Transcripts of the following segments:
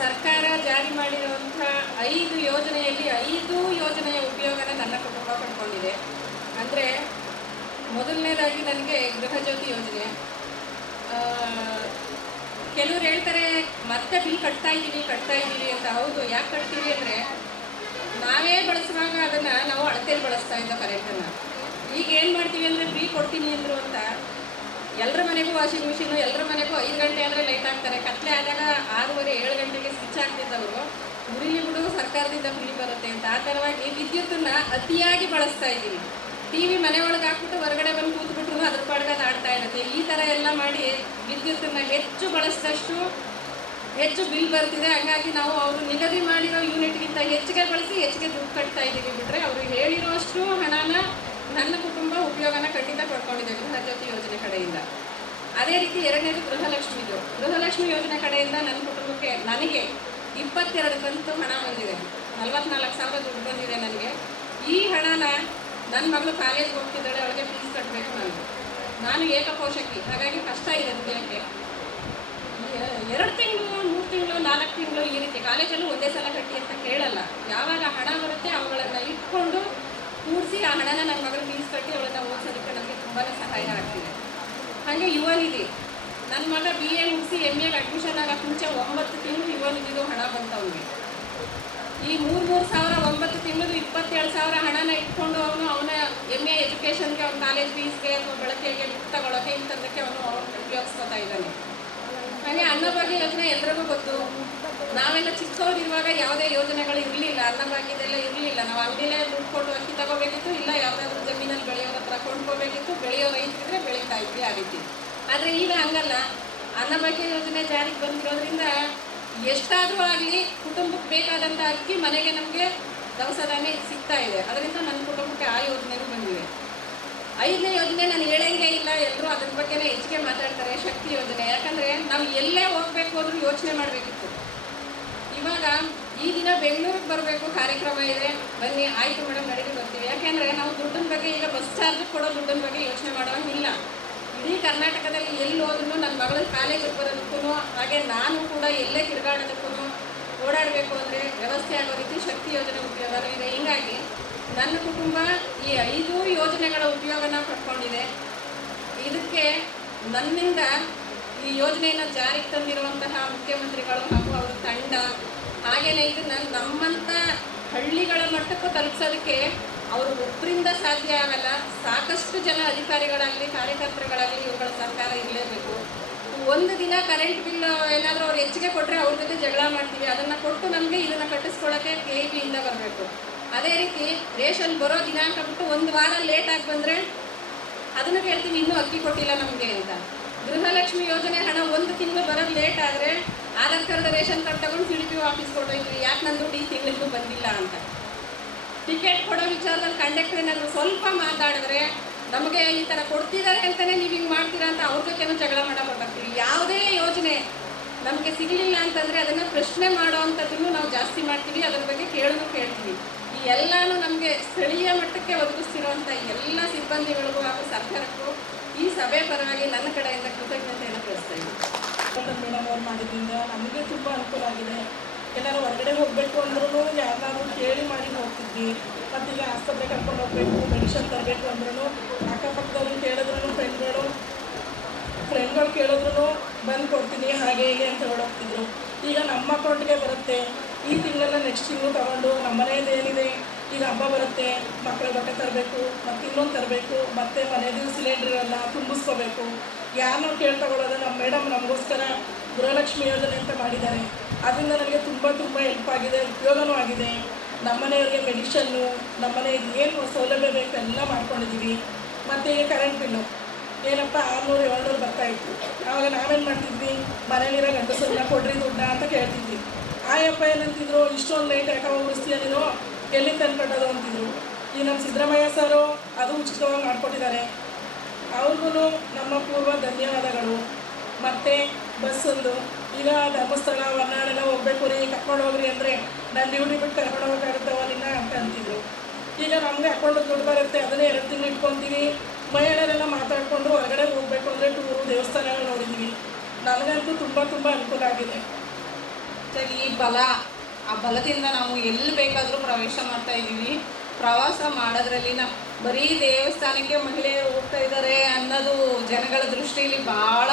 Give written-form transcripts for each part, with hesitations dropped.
ಸರ್ಕಾರ ಜಾರಿ ಮಾಡಿರುವಂಥ 5 ಯೋಜನೆಯಲ್ಲಿ 5 ಯೋಜನೆಯ ಉಪಯೋಗನ ನನ್ನ ಕುಟುಂಬ ಪಡ್ಕೊಂಡಿದೆ. ಅಂದರೆ ಮೊದಲನೇದಾಗಿ ನನಗೆ ಗೃಹಜ್ಯೋತಿ ಯೋಜನೆ. ಕೆಲವ್ರು ಹೇಳ್ತಾರೆ ಮತ್ತೆ ಬಿಲ್ ಕಟ್ತಾ ಇದ್ದೀವಿ ಅಂತ. ಹೌದು, ಯಾಕೆ ಕಟ್ತೀವಿ ಅಂದರೆ ನಾವೇ ಬಳಸುವಾಗ ಅದನ್ನು ನಾವು ಅಳತೆಯಲ್ಲಿ ಬಳಸ್ತಾ ಇದ್ದ ಕರೆಂಟನ್ನು. ಈಗ ಏನು ಮಾಡ್ತೀವಿ ಅಂದರೆ ಫ್ರೀ ಕೊಡ್ತೀನಿ ಅಂದರು ಅಂತ ಎಲ್ಲರ ಮನೆಗೂ ವಾಷಿಂಗ್ ಮಿಷಿನು, ಎಲ್ಲರ ಮನೆಗೂ 5 ಗಂಟೆ ಅಂದರೆ ಲೈಟ್ ಹಾಕ್ತಾರೆ. ಕತ್ಲೆ ಆದಾಗ 6:30 7 ಗಂಟೆಗೆ ಸ್ವಿಚ್ ಹಾಕ್ತಿದ್ದವರು ಉರಿಲಿ ಬಿಡು ಸರ್ಕಾರದಿಂದ ಫ್ರೀ ಬರುತ್ತೆ ಅಂತ. ಆ ಥರವಾಗಿ ವಿದ್ಯುತ್ತನ್ನು ಅತಿಯಾಗಿ ಬಳಸ್ತಾ ಇದ್ದೀವಿ. ಟಿ ವಿ ಮನೆ ಒಳಗೆ ಹಾಕ್ಬಿಟ್ಟು ಹೊರಗಡೆ ಬಂದು ಕೂತ್ಬಿಟ್ರು ಅದ್ರ ಪಾಡ್ಗೆ ಅದು ಆಡ್ತಾ ಇರುತ್ತೆ. ಈ ಥರ ಎಲ್ಲ ಮಾಡಿ ವಿದ್ಯುತ್ತನ್ನು ಹೆಚ್ಚು ಬಳಸಿದಷ್ಟು ಹೆಚ್ಚು ಬಿಲ್ ಬರ್ತಿದೆ. ಹಾಗಾಗಿ ನಾವು ಅವರು ನಿಗದಿ ಮಾಡಿರೋ ಯೂನಿಟ್ಗಿಂತ ಹೆಚ್ಚಿಗೆ ಬಳಸಿ ಹೆಚ್ಚಿಗೆ ದುಡ್ಡು ಕಟ್ತಾ ಇದ್ದೀವಿ. ಬಿಟ್ಟರೆ ಅವರು ಹೇಳಿರೋಷ್ಟು ಹಣನ ನನ್ನ ಕುಟುಂಬ ಉಪಯೋಗನ ಖಂಡಿತ ಪಡ್ಕೊಂಡಿದೆ ಗೃಹಜ್ಯೋತಿ ಯೋಜನೆ ಕಡೆಯಿಂದ. ಅದೇ ರೀತಿ ಎರಡನೇದು ಗೃಹಲಕ್ಷ್ಮಿದು. ಗೃಹಲಕ್ಷ್ಮಿ ಯೋಜನೆ ಕಡೆಯಿಂದ ನನ್ನ ಕುಟುಂಬಕ್ಕೆ ನನಗೆ 22 ಕಂತು ಹಣ ಬಂದಿದೆ. 44,000 ದುಡ್ಡು ಬಂದಿದೆ ನನಗೆ. ಈ ಹಣನ ನನ್ನ ಮಗಳು ಕಾಲೇಜ್ಗೆ ಹೋಗ್ತಿದ್ದಾಳೆ, ಅವಳಿಗೆ ಫೀಸ್ ಕಟ್ಟಬೇಕು. ನಾನು ಏಕಪೋಷಕಿ, ಹಾಗಾಗಿ ಕಷ್ಟ ಇದೆ ದುಡಿಯೋಕ್ಕೆ. 2 ತಿಂಗಳು 3 ತಿಂಗಳು 4 ತಿಂಗಳು ಈ ರೀತಿ ಕಾಲೇಜಲ್ಲೂ ಒಂದೇ ಸಲ ಕಟ್ಟಿ ಅಂತ ಕೇಳಲ್ಲ. ಯಾವಾಗ ಹಣ ಬರುತ್ತೆ ಅವುಗಳನ್ನು ಇಟ್ಕೊಂಡು ಕೂಡಿಸಿ ಆ ಹಣನ ನನ್ನ ಮಗಳು ಫೀಸ್ ಕಟ್ಟಿ ಅವಳನ್ನು ಓದಿಸೋದಕ್ಕೆ ನನಗೆ ತುಂಬಾ ಸಹಾಯ ಆಗ್ತಿದೆ. ಹಾಗೆ ಯುವ ನಿಧಿ, ನನ್ನ ಮಗ BA ಮುಗಿಸಿ MA ಅಡ್ಮಿಷನ್ ಆಗೋಕ್ಕೆ ಮುಂಚೆ 9 ತಿಂಗಳು ಯುವ ನಿಧಿದು ಹಣ ಬಂತವನಿಗೆ. ಈ 3,000 9 ತಿಂಗಳು 27,000 ಹಣನ ಇಟ್ಕೊಂಡು ಅವನ MA ಎಜುಕೇಷನ್ಗೆ, ಅವನ ಕಾಲೇಜ್ ಫೀಸ್ಗೆ, ಬಳಕೆಗೆ, ಬುಕ್ ತಗೊಳ್ಳೋಕ್ಕೆ ಇಂಥದ್ದಕ್ಕೆ ಅವನು ಉಪಯೋಗಿಸ್ಕೊತಾ ಇದ್ದಾನೆ. ಹಾಗೆ ಅನ್ನಭಾಗ್ಯ ಯೋಜನೆ ಎಲ್ರಿಗೂ ಗೊತ್ತು. ನಾವೆಲ್ಲ ಚಿಕ್ಕವರಿರುವಾಗ ಯಾವುದೇ ಯೋಜನೆಗಳು ಇರಲಿಲ್ಲ, ಅನ್ನಭಾಗ್ಯದೆಲ್ಲ ಇರಲಿಲ್ಲ. ನಾವು ಅಂಗಡಿಲೇ ದುಡ್ಡು ಕೊಟ್ಟು ಅಕ್ಕಿ ತಗೋಬೇಕಿತ್ತು, ಇಲ್ಲ ಯಾವುದಾದ್ರೂ ಜಮೀನಲ್ಲಿ ಬೆಳೆಯೋರ ಹತ್ರ ಕೊಂಡ್ಕೋಬೇಕಿತ್ತು. ಬೆಳೆಯೋ ರೈತರಿದ್ರೆ ಬೆಳೀತಾ ಇದ್ವಿ ಆ ರೀತಿ. ಆದರೆ ಈಗ ಹಂಗಲ್ಲ. ಅನ್ನಭಾಗ್ಯ ಯೋಜನೆ ಜಾರಿಗೆ ಬಂದಿರೋದ್ರಿಂದ ಎಷ್ಟಾದರೂ ಆಗಲಿ ಕುಟುಂಬಕ್ಕೆ ಬೇಕಾದಂಥ ಅಕ್ಕಿ ಮನೆಗೆ ನಮಗೆ ದವಸ ಧಾನ್ಯ ಸಿಗ್ತಾ ಇದೆ. ಅದರಿಂದ ನನ್ನ ಕುಟುಂಬಕ್ಕೆ ಆ ಯೋಜನೆಗೂ ಬಂದಿವೆ. 5ನೇ ಯೋಜನೆ ನಾನು ಹೇಳಂಗೆ ಇಲ್ಲ, ಎಲ್ಲರೂ ಅದ್ರ ಬಗ್ಗೆನೇ ಹೆಚ್ಚಿಗೆ ಮಾತಾಡ್ತಾರೆ, ಶಕ್ತಿ ಯೋಜನೆ. ಯಾಕಂದರೆ ನಾವು ಎಲ್ಲೇ ಹೋಗಬೇಕು ಅಂದರೂ ಯೋಚನೆ ಮಾಡಬೇಕಿತ್ತು. ಇವಾಗ ಈ ದಿನ ಬೆಂಗಳೂರಿಗೆ ಬರಬೇಕು, ಕಾರ್ಯಕ್ರಮ ಇದೆ, ಬನ್ನಿ, ಆಯಿತು ಮೇಡಮ್ ನಡೀಲಿ ಬರ್ತೀವಿ. ಯಾಕೆಂದರೆ ನಾವು ದುಡ್ಡಿನ ಬಗ್ಗೆ ಈಗ ಬಸ್ ಚಾರ್ಜ್ ಕೊಡೋ ದುಡ್ಡಿನ ಬಗ್ಗೆ ಯೋಚನೆ ಮಾಡೋಂಗಿಲ್ಲ. ಇಡೀ ಕರ್ನಾಟಕದಲ್ಲಿ ಎಲ್ಲಿ ಹೋದ್ರೂ ನನ್ನ ಮಗಳ ಕಾಲೇಜಿಗೆ ಬರೋದಕ್ಕೂ, ಹಾಗೆ ನಾನು ಕೂಡ ಎಲ್ಲೇ ತಿರುಗಾಡೋದಕ್ಕೂ ಓಡಾಡಬೇಕು ಅಂದರೆ ವ್ಯವಸ್ಥೆ ಆಗೋ ರೀತಿ ಶಕ್ತಿ ಯೋಜನೆ ಉಪಯೋಗ ಇದೆ. ಹೀಗಾಗಿ ನನ್ನ ಕುಟುಂಬ ಈ 5 ಯೋಜನೆಗಳ ಉಪಯೋಗನ ಪಡ್ಕೊಂಡಿದೆ. ಇದಕ್ಕೆ ನನ್ನಿಂದ ಈ ಯೋಜನೆಯನ್ನು ಜಾರಿಗೆ ತಂದಿರುವಂತಹ ಮುಖ್ಯಮಂತ್ರಿಗಳು ಹಾಗೂ ಅವರ ತಂಡ, ಹಾಗೆಯೇ ಇದನ್ನು ನಮ್ಮಂಥ ಹಳ್ಳಿಗಳ ಮಟ್ಟಕ್ಕೂ ತಲುಪಿಸೋದಕ್ಕೆ ಅವರು ಒಬ್ಬರಿಂದ ಸಾಧ್ಯ ಆಗಲ್ಲ. ಸಾಕಷ್ಟು ಜನ ಅಧಿಕಾರಿಗಳಾಗಲಿ ಕಾರ್ಯಕರ್ತರುಗಳಾಗಲಿ ಇವುಗಳ ಸರ್ಕಾರ ಇರಲೇಬೇಕು. ಒಂದು ದಿನ ಕರೆಂಟ್ ಬಿಲ್ ಏನಾದರೂ ಅವ್ರು ಹೆಚ್ಚಿಗೆ ಕೊಟ್ಟರೆ ಅವ್ರ ಜೊತೆ ಜಗಳ ಮಾಡ್ತೀವಿ. ಅದನ್ನು ಕೊಟ್ಟು ನಮಗೆ ಇದನ್ನು ಕಟ್ಟಿಸ್ಕೊಳ್ಳೋಕ್ಕೆ KEBಯಿಂದ ಬರಬೇಕು. ಅದೇ ರೀತಿ ರೇಷನ್ ಬರೋ ದಿನಾಂಕ ಬಿಟ್ಟು 1 ವಾರ ಲೇಟಾಗಿ ಬಂದರೆ ಅದನ್ನು ಕೇಳ್ತೀವಿ, ಇನ್ನೂ ಅಕ್ಕಿ ಕೊಟ್ಟಿಲ್ಲ ನಮಗೆ ಅಂತ. ಗೃಹಲಕ್ಷ್ಮಿ ಯೋಜನೆ ಹಣ 1 ತಿಂಗಳು ಬರೋದು ಲೇಟ್ ಆದರೆ ಆಧಾರ್ ಕಾರ್ಡ್ ರೇಷನ್ ಕಾರ್ಡ್ ತಗೊಂಡು CDPO ಆಫೀಸ್ ಕೊಟ್ಟೋಯ್ತೀವಿ, ಯಾಕೆ ನನ್ನ ದುಡ್ಡು ಈ ತಿಂಗಳಿಗೂ ಬಂದಿಲ್ಲ ಅಂತ. ಟಿಕೆಟ್ ಕೊಡೋ ವಿಚಾರದಲ್ಲಿ ಕಂಡಕ್ಟರ್ ಏನಾದರೂ ಸ್ವಲ್ಪ ಮಾತಾಡಿದ್ರೆ ನಮಗೆ ಈ ಥರ ಕೊಡ್ತಿದ್ದಾರೆ ಅಂತಲೇ ನೀವು ಹಿಂಗೆ ಮಾಡ್ತೀರಾ ಅಂತ ಅವ್ರ ಜೊತೆನೂ ಜಗಳ ಮಾಡಬೇಕಾಗ್ತೀವಿ. ಯಾವುದೇ ಯೋಜನೆ ನಮಗೆ ಸಿಗಲಿಲ್ಲ ಅಂತಂದರೆ ಅದನ್ನು ಪ್ರಶ್ನೆ ಮಾಡೋ ಅಂಥದ್ದನ್ನು ನಾವು ಜಾಸ್ತಿ ಮಾಡ್ತೀವಿ, ಅದ್ರ ಬಗ್ಗೆ ಕೇಳ್ತೀವಿ. ಈ ಎಲ್ಲನೂ ನಮಗೆ ಸ್ಥಳೀಯ ಮಟ್ಟಕ್ಕೆ ಒದಗಿಸ್ತಿರುವಂಥ ಎಲ್ಲ ಸಿಬ್ಬಂದಿಗಳಿಗೂ ಹಾಗೂ ಸರ್ಕಾರಕ್ಕೂ ಈ ಸಭೆ ಪರವಾಗಿ ನನ್ನ ಕಡೆಯಿಂದ ಕೃತಜ್ಞತೆಯನ್ನು ತಿಳಿಸ್ತಾ ಇದ್ದೀನಿ. ಮೇಡಮ್ ಅವ್ರು ಮಾಡಿದ್ರಿಂದ ನಮಗೆ ತುಂಬ ಅನುಕೂಲ ಆಗಿದೆ. ಎಲ್ಲರೂ ಹೊರಗಡೆ ಹೋಗಬೇಕು ಅಂದ್ರೂ ಯಾರನ್ನಾದ್ರೂ ಕೇಳಿ ಮಾಡಿ ಹೋಗ್ತಿದ್ವಿ. ಮತ್ತೀಗ ಆಸ್ಪತ್ರೆ ಕರ್ಕೊಂಡು ಹೋಗಬೇಕು, ಮೆಡಿಷನ್ ತರಬೇಕು ಅಂದ್ರೂ ಅಕ್ಕಪಕ್ಕದವ್ರು ಕೇಳಿದ್ರು, ಫ್ರೆಂಡ್ಗಳು ಕೇಳಿದ್ರು ಬಂದು ಕೊಡ್ತೀನಿ ಹಾಗೆ ಹೀಗೆ ಅಂತ ಹೇಳೋಗ್ತಿದ್ರು. ಈಗ ನಮ್ಮ ಅಕೌಂಟ್ಗೆ ಬರುತ್ತೆ. ಈ ತಿಂಗಳೆಲ್ಲ ನೆಕ್ಸ್ಟ್ ತಿಂಗಳು ತೊಗೊಂಡು ನಮ್ಮ ಮನೆಯದು ಏನಿದೆ, ಈಗ ಹಬ್ಬ ಬರುತ್ತೆ, ಮಕ್ಕಳ ಬಟ್ಟೆ ತರಬೇಕು, ಮತ್ತು ಇನ್ನೊಂದು ತರಬೇಕು, ಮತ್ತು ಮನೆಯದು ಸಿಲಿಂಡ್ರೆಲ್ಲ ತುಂಬಿಸ್ಕೋಬೇಕು. ಯಾರನ್ನೂ ತಗೊಳ್ಳೋದು. ನಮ್ಮ ಮೇಡಮ್ ನಮಗೋಸ್ಕರ ಗೃಹಲಕ್ಷ್ಮಿ ಯೋಜನೆ ಅಂತ ಮಾಡಿದ್ದಾರೆ. ಅದರಿಂದ ನನಗೆ ತುಂಬ ಹೆಲ್ಪ್ ಆಗಿದೆ, ಉಪಯೋಗವೂ ಆಗಿದೆ. ನಮ್ಮನೆಯವ್ರಿಗೆ ಮೆಡಿಷನ್ನು, ನಮ್ಮನೆಗೆ ಏನು ಸೌಲಭ್ಯ ಬೇಕು ಎಲ್ಲ ಮಾಡ್ಕೊಂಡಿದ್ದೀವಿ. ಮತ್ತು ಈಗ ಕರೆಂಟ್ ಬಿಲ್ಲು ಏನಪ್ಪ 600-700 ಬರ್ತಾಯಿತ್ತು. ಆವಾಗ ನಾವೇನು ಮಾಡ್ತಿದ್ವಿ, ಮನೇಲಿರೋ ಗಂಡಸರನ್ನ ಕೊಡ್ರಿ ದುಡ್ಡ ಅಂತ ಕೇಳ್ತಿದ್ವಿ. ಆಯಪ್ಪ ಏನಂತಿದ್ರು, ಇಷ್ಟೊಂದು ಲೈಟ್ ಯಾಕೆ ಉಳಿಸ್ತೀಯ ನೀನು, ಎಲ್ಲಿಂದ ತಂದ್ಕೊಟ್ಟೋದು ಅಂತಿದ್ರು. ಈ ನಮ್ಮ ಸಿದ್ದರಾಮಯ್ಯ ಸರು ಅದು ಉಚಿತವಾಗಿ ಮಾಡಿಕೊಟ್ಟಿದ್ದಾರೆ. ಅವ್ರಿಗೂ ನಮ್ಮ ಪೂರ್ವ ಧನ್ಯವಾದಗಳು. ಮತ್ತು ಬಸ್ಸೊಂದು ಈಗ ಧರ್ಮಸ್ಥಳ ಹೊರನಾಡೆಲ್ಲ ಹೋಗಬೇಕು ರೀ, ಕರ್ಕೊಂಡು ಹೋಗ್ರಿ ಅಂದರೆ ನಾನು ಡ್ಯೂಟಿ ಬಿಟ್ಟು ಕರ್ಕೊಂಡು ಹೋಗೋಕ್ಕಾಗುತ್ತವ ನಿನ್ನ ಅಂತ ಅಂತಿದ್ರು. ಈಗ ನಮಗೆ ಅಕೌಂಟಿಗೆ ದುಡ್ಡು ಬರುತ್ತೆ, ಅದನ್ನೇ 2 ತಿಂಗಳು ಇಟ್ಕೊತೀವಿ. ಮಹಿಳೆಯರೆಲ್ಲ ಮಾತಾಡಿಕೊಂಡು ಹೊರಗಡೆ ಹೋಗಬೇಕು ಅಂದರೆ ಟೂರು ದೇವಸ್ಥಾನಗಳು ನೋಡಿದ್ವಿ. ನನಗಂತೂ ತುಂಬ ಅನುಕೂಲ ಆಗಿದೆ. ಹೆಚ್ಚಾಗಿ ಈ ಬಲ, ಆ ಬಲದಿಂದ ನಾವು ಎಲ್ಲಿ ಬೇಕಾದರೂ ಪ್ರವೇಶ ಮಾಡ್ತಾ ಇದ್ದೀವಿ. ಪ್ರವಾಸ ಮಾಡೋದ್ರಲ್ಲಿ ನಾವು ಬರೀ ದೇವಸ್ಥಾನಕ್ಕೆ ಮಹಿಳೆಯರು ಹೋಗ್ತಾ ಇದ್ದಾರೆ ಅನ್ನೋದು ಜನಗಳ ದೃಷ್ಟಿಯಲ್ಲಿ ಭಾಳ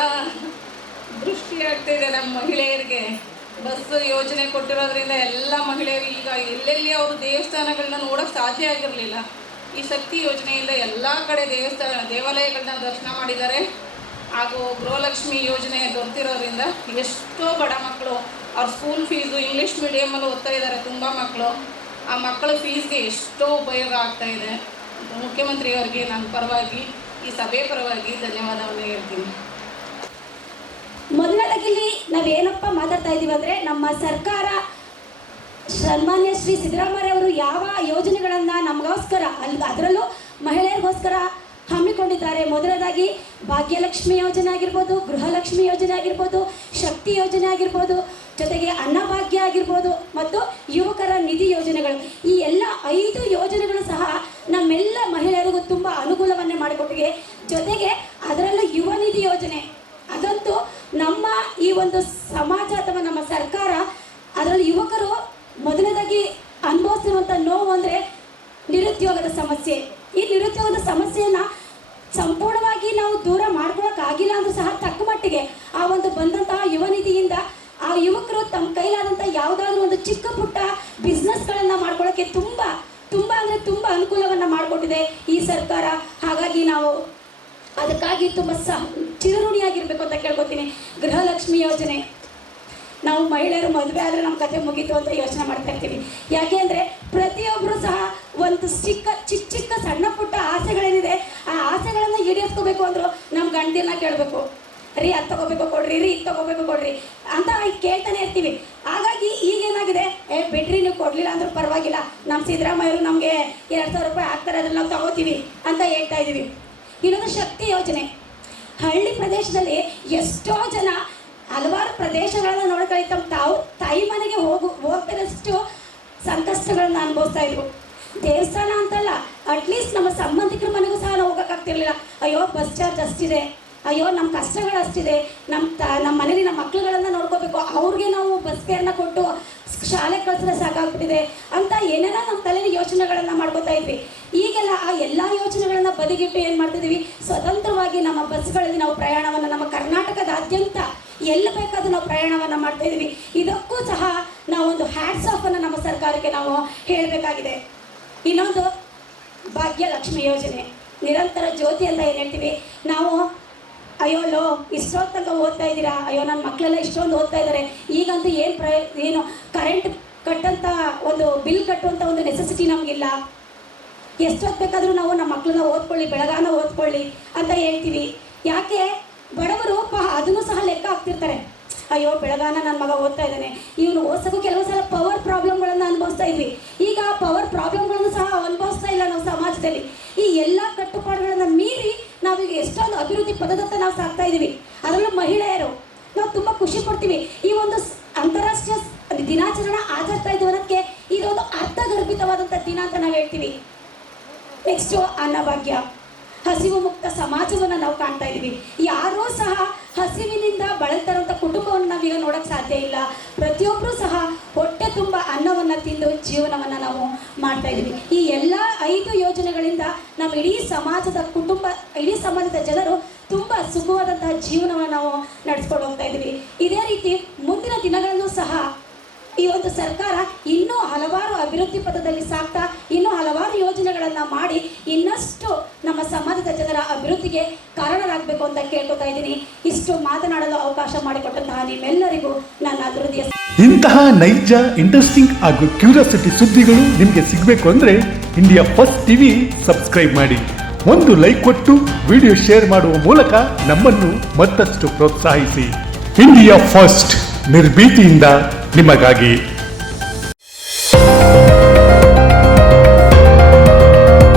ದೃಷ್ಟಿ ಆಗ್ತಾಯಿದೆ. ನಮ್ಮ ಮಹಿಳೆಯರಿಗೆ ಬಸ್ ಯೋಜನೆ ಕೊಟ್ಟಿರೋದ್ರಿಂದ ಎಲ್ಲ ಮಹಿಳೆಯರು ಈಗ ಎಲ್ಲೆಲ್ಲಿ ಅವರು ದೇವಸ್ಥಾನಗಳನ್ನ ನೋಡೋಕ್ಕೆ ಸಾಧ್ಯ ಆಗಿರಲಿಲ್ಲ. ಈ ಶಕ್ತಿ ಯೋಜನೆಯಿಂದ ಎಲ್ಲ ಕಡೆ ದೇವಾಲಯಗಳನ್ನ ದರ್ಶನ ಮಾಡಿದ್ದಾರೆ. ಹಾಗೂ ಗೃಹಲಕ್ಷ್ಮಿ ಯೋಜನೆ ದೊರೆತಿರೋದ್ರಿಂದ ಎಷ್ಟೋ ಬಡ ಮಕ್ಕಳು ಅವ್ರ ಸ್ಕೂಲ್ ಫೀಸು ಇಂಗ್ಲೀಷ್ ಮೀಡಿಯಮಲ್ಲಿ ಓದ್ತಾ ಇದ್ದಾರೆ. ತುಂಬ ಮಕ್ಕಳು ಆ ಮಕ್ಕಳ ಫೀಸ್ಗೆ ಎಷ್ಟೋ ಉಪಯೋಗ ಆಗ್ತಾಯಿದೆ. ಮುಖ್ಯಮಂತ್ರಿಯವರಿಗೆ ನನ್ನ ಪರವಾಗಿ, ಈ ಸಭೆ ಪರವಾಗಿ ಧನ್ಯವಾದವನ್ನು ಹೇಳ್ತೀನಿ. ಮೊದಲನೇದಾಗಿ ನಾವೇನಪ್ಪ ಮಾತಾಡ್ತಾ ಇದ್ದೀವಿ ಅಂದರೆ, ನಮ್ಮ ಸರ್ಕಾರ ಸನ್ಮಾನ್ಯ ಶ್ರೀ ಸಿದ್ದರಾಮಯ್ಯ ಅವರು ಯಾವ ಯೋಜನೆಗಳನ್ನು ನಮಗೋಸ್ಕರ ಅದರಲ್ಲೂ ಮಹಿಳೆಯರಿಗೋಸ್ಕರ ಹಮ್ಮಿಕೊಂಡಿದ್ದಾರೆ. ಮೊದಲನೇದಾಗಿ ಭಾಗ್ಯಲಕ್ಷ್ಮಿ ಯೋಜನೆ ಆಗಿರ್ಬೋದು, ಗೃಹಲಕ್ಷ್ಮಿ ಯೋಜನೆ ಆಗಿರ್ಬೋದು, ಶಕ್ತಿ ಯೋಜನೆ ಆಗಿರ್ಬೋದು, ಜೊತೆಗೆ ಅನ್ನಭಾಗ್ಯ ಆಗಿರ್ಬೋದು ಮತ್ತು ಯುವಕರ ನಿಧಿ ಯೋಜನೆಗಳು. ಈ ಎಲ್ಲ 5 ಯೋಜನೆಗಳು ಸಹ ನಮ್ಮೆಲ್ಲ ಮಹಿಳೆಯರಿಗೂ ತುಂಬ ಅನುಕೂಲವನ್ನೇ ಮಾಡಿಕೊಟ್ಟಿಗೆ. ಜೊತೆಗೆ ಅದರಲ್ಲೂ ಯುವ ನಿಧಿ ಯೋಜನೆ ಅದಂತೂ ನಮ್ಮ ಈ ಒಂದು ಸಮಾಜ ಅಥವಾ ನಮ್ಮ ಸರ್ಕಾರ ಅದರಲ್ಲಿ ಯುವಕರು ಮೊದಲನೇದಾಗಿ ಅನುಭವಿಸಿರುವಂಥ ನೋವು ಅಂದರೆ ನಿರುದ್ಯೋಗದ ಸಮಸ್ಯೆ. ಈ ನಿರುದ್ಯೋಗದ ಸಮಸ್ಯೆಯನ್ನು ಸಂಪೂರ್ಣವಾಗಿ ನಾವು ದೂರ ಮಾಡ್ಕೊಳಕ್ಕಾಗಿಲ್ಲ ಅಂದರೂ ಸಹ ತಕ್ಕ ಮಟ್ಟಿಗೆ ಆ ಒಂದು ಬಂದಂತಹ ಯುವ ನಿಧಿಯಿಂದ ಆ ಯುವಕರು ತಮ್ಮ ಕೈಲಾದಂಥ ಯಾವುದಾದ್ರೂ ಒಂದು ಚಿಕ್ಕ ಪುಟ್ಟ ಬಿಸ್ನೆಸ್ಗಳನ್ನು ಮಾಡ್ಕೊಳ್ಳೋಕ್ಕೆ ತುಂಬ ಅಂದರೆ ತುಂಬ ಅನುಕೂಲವನ್ನು ಮಾಡಿಕೊಟ್ಟಿದೆ ಈ ಸರ್ಕಾರ. ಹಾಗಾಗಿ ನಾವು ಅದಕ್ಕಾಗಿ ತುಂಬ ಚಿರಋಣಿಯಾಗಿರಬೇಕು ಅಂತ ಕೇಳ್ಕೊತೀನಿ. ಗೃಹಲಕ್ಷ್ಮಿ ಯೋಜನೆ, ನಾವು ಮಹಿಳೆಯರು ಮದುವೆ ಆದರೆ ನಮ್ಮ ಕತೆ ಮುಗೀತು ಅಂತ ಯೋಚನೆ ಮಾಡ್ತಾ ಇರ್ತೀವಿ. ಯಾಕೆ ಅಂದರೆ ಪ್ರತಿಯೊಬ್ಬರು ಸಹ ಒಂದು ಚಿಕ್ಕ ಸಣ್ಣ ಪುಟ್ಟ ಆಸೆಗಳೇನಿದೆ ಆ ಆಸೆಗಳನ್ನು ಈಡೇರಿಸ್ಕೋಬೇಕು ಅಂದರು ನಮ್ಮ ಗಂಡನ ಕೇಳಬೇಕು. ರೀ ಅದು ತೊಗೋಬೇಕು ಕೊಡ್ರಿ, ರೀ ಇದು ತೊಗೋಬೇಕು ಕೊಡ್ರಿ ಅಂತ ಕೇಳ್ತಾನೆ ಇರ್ತೀವಿ. ಹಾಗಾಗಿ ಈಗೇನಾಗಿದೆ, ಬಿಡ್ರಿ ನೀವು ಕೊಡಲಿಲ್ಲ ಅಂದ್ರೂ ಪರವಾಗಿಲ್ಲ, ನಮ್ಮ ಸಿದ್ದರಾಮಯ್ಯರು ನಮಗೆ 2000 ರೂಪಾಯಿ ಹಾಕ್ತಾರೆ, ಅದ್ರಲ್ಲಿ ನಾವು ತಗೋತೀವಿ ಅಂತ ಹೇಳ್ತಾ ಇದ್ದೀವಿ. ಇನ್ನೊಂದು ಶಕ್ತಿ ಯೋಜನೆ. ಹಳ್ಳಿ ಪ್ರದೇಶದಲ್ಲಿ ಎಷ್ಟೋ ಜನ ಹಲವಾರು ಪ್ರದೇಶಗಳನ್ನು ನೋಡ್ಕೊಳ್ಳಿ ತಮ್ಮ ತಾಯಿ ಮನೆಗೆ ಹೋಗ್ತಿರೋಷ್ಟು ಸಂಕಷ್ಟಗಳನ್ನ ಅನುಭವಿಸ್ತಾ ಇದ್ರು. ದೇವಸ್ಥಾನ ಅಂತಲ್ಲ, ಅಟ್ಲೀಸ್ಟ್ ನಮ್ಮ ಸಂಬಂಧಿಕರ ಮನೆಗೂ ಸಹ ನಾವು ಹೋಗೋಕ್ಕಾಗ್ತಿರ್ಲಿಲ್ಲ. ಅಯ್ಯೋ ಬಸ್ ಚಾರ್ಜ್ ಅಷ್ಟಿದೆ, ಅಯ್ಯೋ ನಮ್ಮ ಕಷ್ಟಗಳು ಅಷ್ಟಿದೆ, ನಮ್ಮ ಮನೇಲಿ ನಮ್ಮ ಮಕ್ಕಳುಗಳನ್ನು ನೋಡ್ಕೋಬೇಕು, ಅವ್ರಿಗೆ ನಾವು ಬಸ್ ಫೇರ್ನ ಕೊಟ್ಟು ಶಾಲೆ ಕಳಿಸಿದ್ರೆ ಸಾಕಾಗ್ಬಿಟ್ಟಿದೆ ಅಂತ ಏನೇನೋ ನಮ್ಮ ತಲೆಯಲ್ಲಿ ಯೋಚನೆಗಳನ್ನು ಮಾಡ್ಕೋತಾ ಇದ್ವಿ. ಈಗೆಲ್ಲ ಆ ಎಲ್ಲ ಯೋಚನೆಗಳನ್ನು ಬದಿಗಿಟ್ಟು ಏನು ಮಾಡ್ತಿದ್ದೀವಿ, ಸ್ವತಂತ್ರವಾಗಿ ನಮ್ಮ ಬಸ್ಗಳಲ್ಲಿ ನಾವು ಪ್ರಯಾಣವನ್ನು ನಮ್ಮ ಕರ್ನಾಟಕದಾದ್ಯಂತ ಎಲ್ಲಿ ಬೇಕಾದರೂ ನಾವು ಪ್ರಯಾಣವನ್ನು ಮಾಡ್ತಾ ಇದ್ದೀವಿ. ಇದಕ್ಕೂ ಸಹ ನಾವೊಂದು ಹ್ಯಾಟ್ಸ್ ಆಫನ್ನು ನಮ್ಮ ಸರ್ಕಾರಕ್ಕೆ ನಾವು ಹೇಳಬೇಕಾಗಿದೆ. ಇನ್ನೊಂದು ಭಾಗ್ಯಲಕ್ಷ್ಮಿ ಯೋಜನೆ, ನಿರಂತರ ಜ್ಯೋತಿ ಅಂತ ಏನು ಹೇಳ್ತೀವಿ ನಾವು. ಅಯ್ಯೋ ಇಷ್ಟೊತ್ತು ತನಕ ಓದ್ತಾ ಇದ್ದೀರಾ, ಅಯ್ಯೋ ನನ್ನ ಮಕ್ಕಳೆಲ್ಲ ಇಷ್ಟೊಂದು ಓದ್ತಾ ಇದ್ದಾರೆ, ಈಗಂತೂ ಏನು ಕರೆಂಟ್ ಕಟ್ಟಂಥ ಒಂದು ಬಿಲ್ ಕಟ್ಟುವಂಥ ಒಂದು ನೆಸೆಸಿಟಿ ನಮಗಿಲ್ಲ, ಎಷ್ಟೊತ್ತು ಬೇಕಾದರೂ ನಾವು ನಮ್ಮ ಮಕ್ಕಳನ್ನ ಓದ್ಕೊಳ್ಳಿ, ಬೆಳಗಾನ ಓದ್ಕೊಳ್ಳಿ ಅಂತ ಹೇಳ್ತೀವಿ. ಯಾಕೆ ಬಡವರು ಅದನ್ನು ಸಹ ಲೆಕ್ಕ ಹಾಕ್ತಿರ್ತಾರೆ. ಅಯ್ಯೋ ಬೆಳಗಾನ ನನ್ನ ಮಗ ಓದ್ತಾ ಇದ್ದಾನೆ, ಇವನು ಓದ್ಸೋಕ್ಕೂ ಕೆಲವು ಸಲ ಪವರ್ ಪ್ರಾಬ್ಲಮ್ಗಳನ್ನು ಅನುಭವಿಸ್ತಾ ಇದ್ವಿ. ಈಗ ಪವರ್ ಪ್ರಾಬ್ಲಮ್ಗಳನ್ನು ಸಹ ಅನುಭವಿಸ್ತಾ ಇಲ್ಲ ನಾವು ಸಮಾಜದಲ್ಲಿ. ಈ ಎಲ್ಲ ಕಟ್ಟುಪಾಡುಗಳನ್ನು ಮೀರಿ ನಾವೀಗ ಎಷ್ಟೊಂದು ಅಭಿವೃದ್ಧಿ ಪದದತ್ತ ನಾವು ಸಾಗ್ತಾ ಇದ್ದೀವಿ. ಅದರಲ್ಲೂ ಮಹಿಳೆಯರು ನಾವು ತುಂಬ ಖುಷಿ ಪಡ್ತೀವಿ. ಈ ಒಂದು ಅಂತಾರಾಷ್ಟ್ರೀಯ ದಿನಾಚರಣೆ ಆಚರಿಸ್ತಾ ಇದ್ದವರಕ್ಕೆ ಇದೊಂದು ಅರ್ಥಗರ್ಭಿತವಾದಂಥ ದಿನ ಅಂತ ನಾವು ಹೇಳ್ತೀವಿ. ನೆಕ್ಸ್ಟು ಅನ್ನಭಾಗ್ಯ, ಹಸಿವು ಮುಕ್ತ ಸಮಾಜವನ್ನು ನಾವು ಕಾಣ್ತಾ ಇದ್ದೀವಿ. ಯಾರೂ ಸಹ ಹಸಿವಿನಿಂದ ಬಳಲ್ತಾರಂಥ ಕುಟುಂಬವನ್ನು ನಾವೀಗ ನೋಡೋಕ್ಕೆ ಸಾಧ್ಯ ಇಲ್ಲ. ಪ್ರತಿಯೊಬ್ಬರೂ ಸಹ ಹೊಟ್ಟೆ ತುಂಬ ಅನ್ನವನ್ನು ತಿಂದು ಜೀವನವನ್ನು ನಾವು ಮಾಡ್ತಾ ಇದ್ದೀವಿ. ಈ ಎಲ್ಲ 5 ಯೋಜನೆಗಳಿಂದ ನಮ್ಮ ಇಡೀ ಸಮಾಜದ ಜನರು ತುಂಬ ಸುಖವಾದಂತಹ ಜೀವನವನ್ನು ನಾವು ನಡೆಸ್ಕೊಂಡು ಹೋಗ್ತಾ ಇದ್ದೀವಿ. ಇದೇ ರೀತಿ ಮುಂದಿನ ದಿನಗಳಲ್ಲೂ ಸಹ ಈ ಒಂದು ಸರ್ಕಾರ ಇನ್ನೂ ಹಲವಾರು ಅಭಿವೃದ್ಧಿ ಪಥದಲ್ಲಿ ಸಾಗ್ತಾ ಇನ್ನೂ ಹಲವಾರು ಯೋಜನೆಗಳನ್ನು ಮಾಡಿ ಇನ್ನಷ್ಟು ನಮ್ಮ ಸಮಾಜದ ಜನರ ಅಭಿವೃದ್ಧಿಗೆ ಕಾರಣರಾಗಬೇಕು ಅಂತ ಕೇಳ್ಕೊತಾ ಇದ್ದೀನಿ. ಇಷ್ಟು ಮಾತನಾಡಲು ಅವಕಾಶ ಮಾಡಿಕೊಟ್ಟಂತಹ ನಿಮ್ಮೆಲ್ಲರಿಗೂ ನನ್ನ ಹೃದಯ. ಇಂತಹ ನೈಜ, ಇಂಟ್ರೆಸ್ಟಿಂಗ್ ಹಾಗೂ ಕ್ಯೂರಿಯಾಸಿಟಿ ಸುದ್ದಿಗಳು ನಿಮಗೆ ಸಿಗಬೇಕು ಅಂದರೆ ಇಂಡಿಯಾ ಫಸ್ಟ್ ಟಿವಿ ಸಬ್ಸ್ಕ್ರೈಬ್ ಮಾಡಿ. ಒಂದು ಲೈಕ್ ಕೊಟ್ಟು ವಿಡಿಯೋ ಶೇರ್ ಮಾಡುವ ಮೂಲಕ ನಮ್ಮನ್ನು ಮತ್ತಷ್ಟು ಪ್ರೋತ್ಸಾಹಿಸಿ. ಇಂಡಿಯಾ ಫಸ್ಟ್, ನಿರ್ಭೀತಿಯಿಂದ ನಿಮಗಾಗಿ.